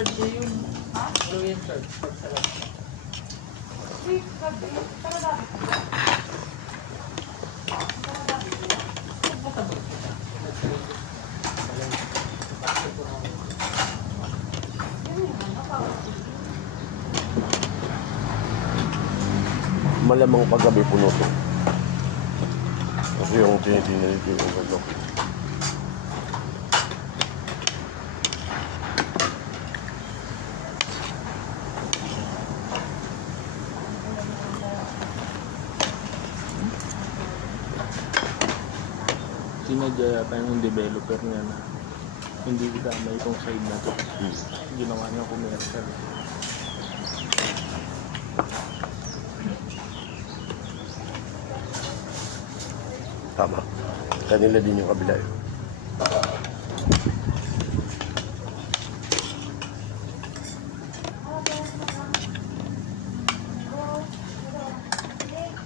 charge yun. Ha? Blue yung charge. Pagsalat. Wait, gabi. Tara dapat. Tara dapat. Magpatabot kita. Malamang paggabi puno to. Kasi yung tinitiniliti yung gano'n. Sinadya yata yung developer niya na hindi idamay itong side na to. Ginawa niya commercial. Tama. Kanila din yung kabila yun.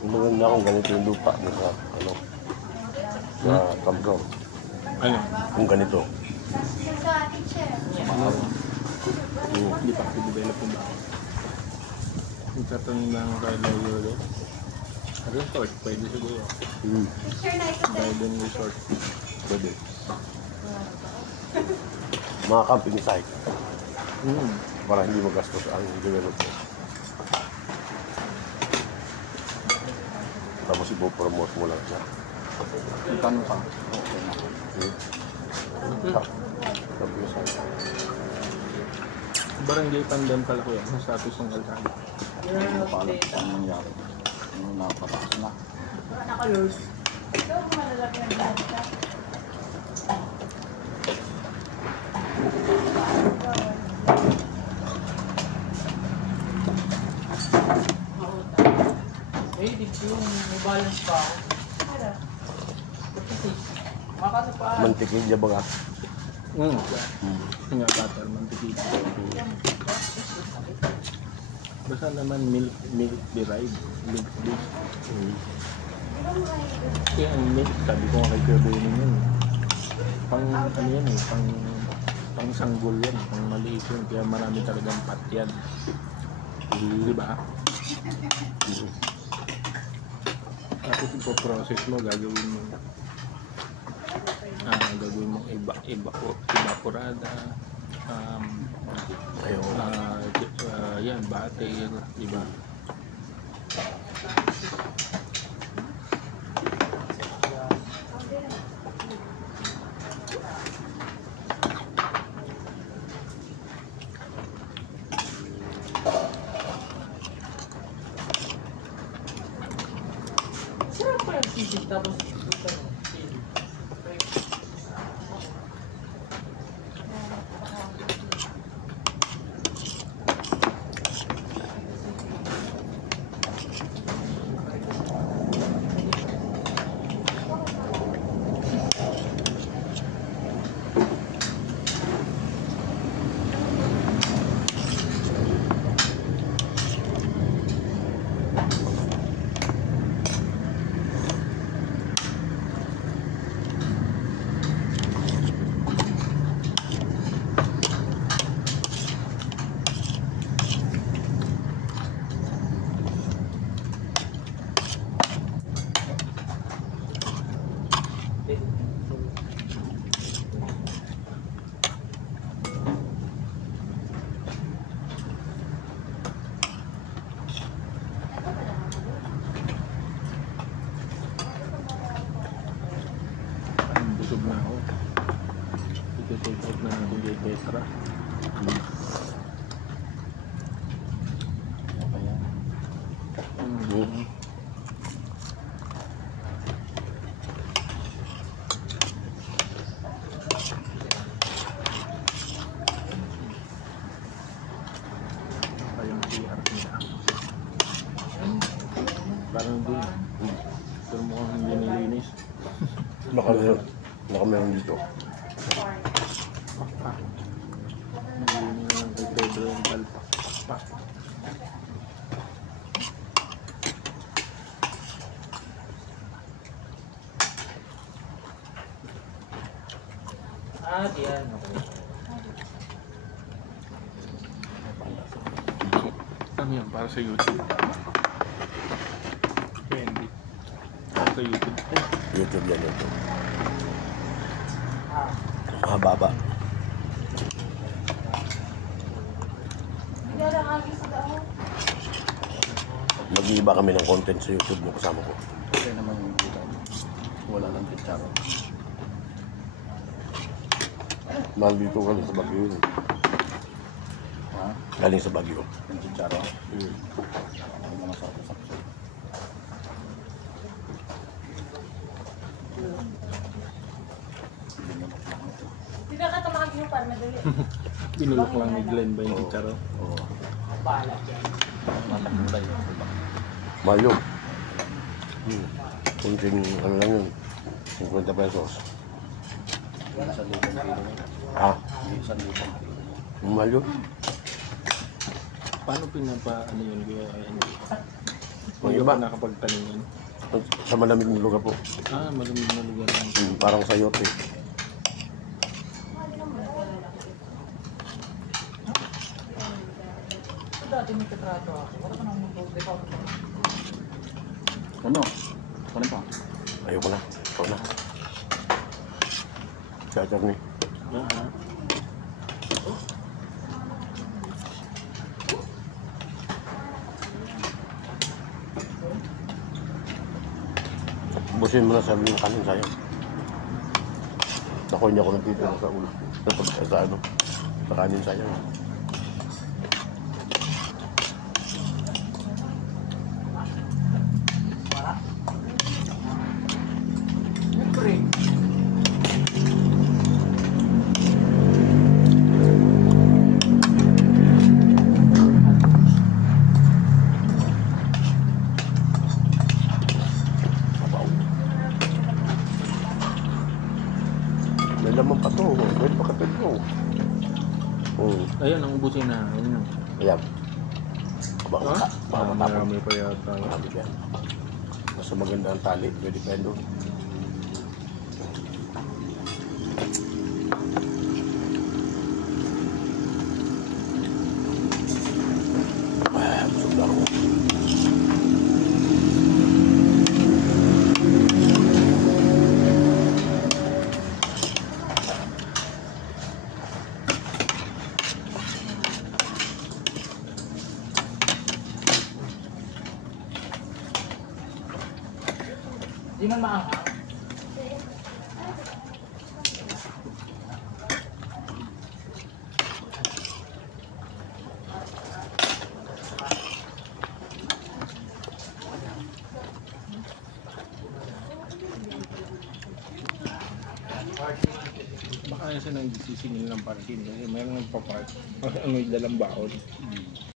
Maganda kung ganito yung lupa sa ano sa campground. Ano? Kung ganito. Hindi pa i-develop yung bahay. Itatanong lang kay Lolo. Resort, pwede siguro. Garden resort. Pwede. Mga camping site. Para hindi magastos ang development. Tapos ipopromote mo lang siya. Tanong ka. Camping site. Barangay Pandan pala ko yan. Ang status ng kalsada. Ano pa alam kung anong nangyari? Ano napataas na? Naka-lose. Ito, malalaki ang lahat ka. Eh, dito yung may balance pa ako. Ano? Makasa pa. Mantikilya ba nga? Nga butter, mantikita. Basta naman milk derived. Milk based. Kaya ang milk, sabi ko nga kay Kuya Boyning yun. Pang ano yan eh, pang sanggol yan, pang maliit yun. Kaya marami talagang fat yan. Diba? Tapos ipoprocess mo, gagawin mo evaporada, yan, butter, diba? Sarap pa yung sisig tapos ito. Busog na ako. Ito-take out na natin kay Petra. Ano pa yan? Ayun, CR nila. Parang doon. Pero mukhang hindi nilinis. Baka meron dito. Hindi na lang kay Pedro yung talpak. Ah, diyan. Okay. Yan, para sa YouTube. Hindi. Para sa YouTube. YouTube yan, YouTube. Mahaba. Hindi na agis sa damo. Mag-iiba kami ng content sa YouTube ng kasama ko. Kaya naman yung kita. Wala lang chicharon. Mahal dito galing sa Baguio. Ha? Galing sa Baguio. Yung chicharon. Ang mga sakto-sakto. Hindi na katamahan yung par, madali. Binulok lang ni Glenn ba yung chicharo? Oo. Balat yan. Matak mo tayo. Mahal yun. Kunting ano lang yun. 50 pesos. Isang libong kilo. Ha? Isang libong kilo. Mahal yun. Paano ano yun kaya hindi? Yung Yung iba, pa nakapagtaningan. sa malamig na lugar po. Ah, malamig na lugar lang. Parang sayote. Ito dati may katrato ako. Wala ka nang mundo. Di ba ako? Ano? Ano pa? Ayoko na. Ikaw na. Kaya Charney. Aha. Busin mo na sabi yung kanin sayang. Ako hindi ako nagtitira sa ulo. Sa ano? Sa kanin sayang. Siyempre. Abaw. May laman pa to. Pwede pa kapit ko. Ayun, ang ubusin na. Ayun yun. Ayan. Baka Ha? baka matapon. Marami pa yata. Marami yan. Basta maganda ang tali. Pwede pa yan doon. Busog na ako. Di man maanghang. Baka yun siya nang sisingil ng parking kasi mayroong nagpa-park. Ano yung dalang baon.